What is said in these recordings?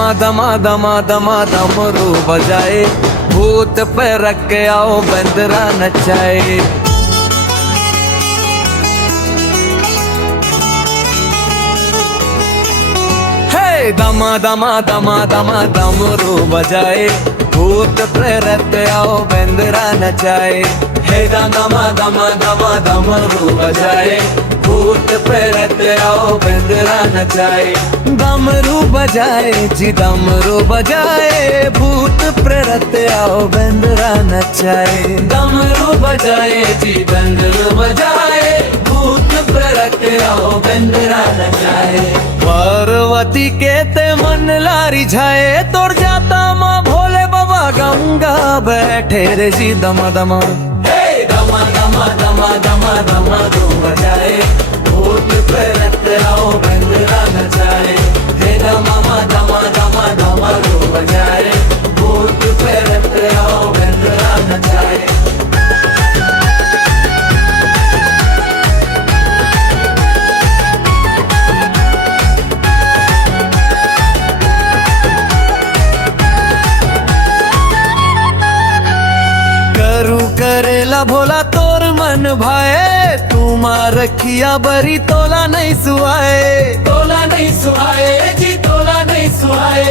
दमा दमा दमा दमा डमरू बजाए, भूत पे रख के आओ बंदरा नचाए। हे दमा दमा दमा दमा डमरू बजाए, भूत प्रेरत आओ बंदरा नचाए। हे दमा दमा दमा डमरू बजाए, भूत प्रेरत आओ बंदरा नचाए। डमरू बजाए जी डमरू बजाए, भूत प्रेरत आओ बंदरा नचाए। डमरू बजाए जी डमरू बजाए, भूत प्रेरत आओ बंदरा नचाए। पार्वती के ते मन लारी जाए, तोड़ जाता माँ भोले बाबा गंगा बैठे रे जी दमा दमा। दमा दमा दमा दमा दमा दो बजाए, भूत प्रेरत आओ बंदरा नचाए। हे दमा दमा दमा दमा दो बजाए, भूत प्रेरत आओ बंदरा नचाए। करेला भोला तोर मन भाए, तू मार रखिया बरी तोला नहीं सुहाए। तोला नहीं सुहाए जी तोला नहीं सुहाए,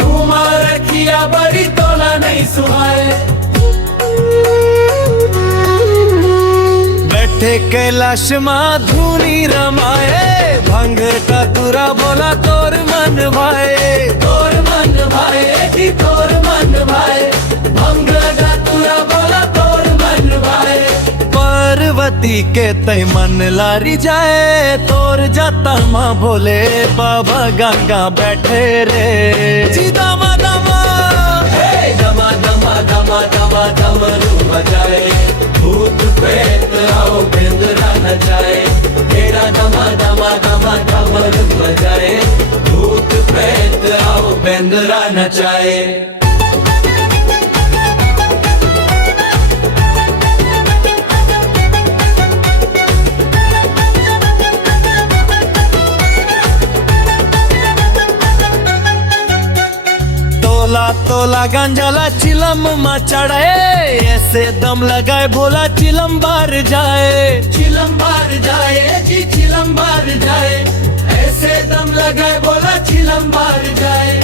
तू मार रखिया बरी तोला नहीं सुहाए। बैठे कैलाश माँ धुनी रमाए, भंग का तुरा बोला तोर मन भाए। तोर मन भाए जी तोर मन भाए, भंग का तुरा बोला तोर मन भाए। पार्वती के तय मन लारी जाए, तोर जाता माँ भोले बाबा गंगा बैठे रे जी दमा दमा। हे दमा दमा दमा दमा डमरू बजाए, भूत प्रेत आओ बंदरा नचाए। तेरा दमा दमा दमा डमरू बजाए, भूत प्रेत आओ बंदरा नचाए। तोला तोला गंजाला चिलम मा चढ़ाए, ऐसे दम लगाए भोला चिलम बार जाए। चिलम बार जाए जी चिलम बार जाए, ऐसे दम लगाए भोला चिलम बार जाए।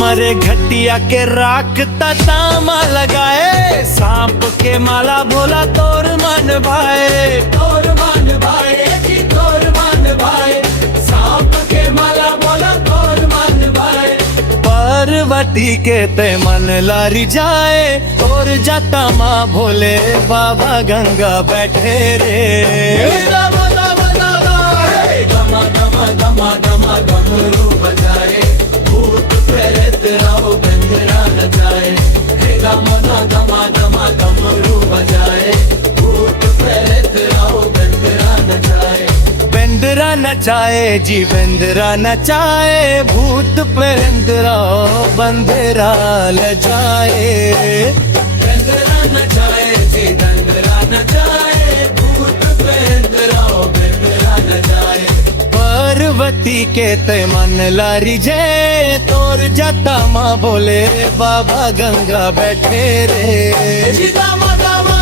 मरे घटिया के राख तामा लगाए, सांप के माला भोला तोर मन भाए। तोर मन भाए जी तोर मन भाए, सांप के माला भोला तोर मन भाए। पार्वती के ते मन लारी जाए, और जाता माँ भोले बाबा गंगा बैठे रे। दमा दमा दमा दमा डमरू बजाए, भूत प्रेत आओ बंदरा नचाए। हे दमा दमा दमा डमरू बजाए, भूत प्रेत आओ बंदरा नचाए। बंदरा नचाए जी बंदरा नचाए, भूत प्रेत आओ बंदरा लजाए। बंदरा नचाए जी बंदरा नचाए, भूत प्रेत आओ बंदरा नचाए। पार्वती के ते मन लारी जे, तोर जाता माँ भोले बाबा गंगा बैठे रे जी दमा दमा।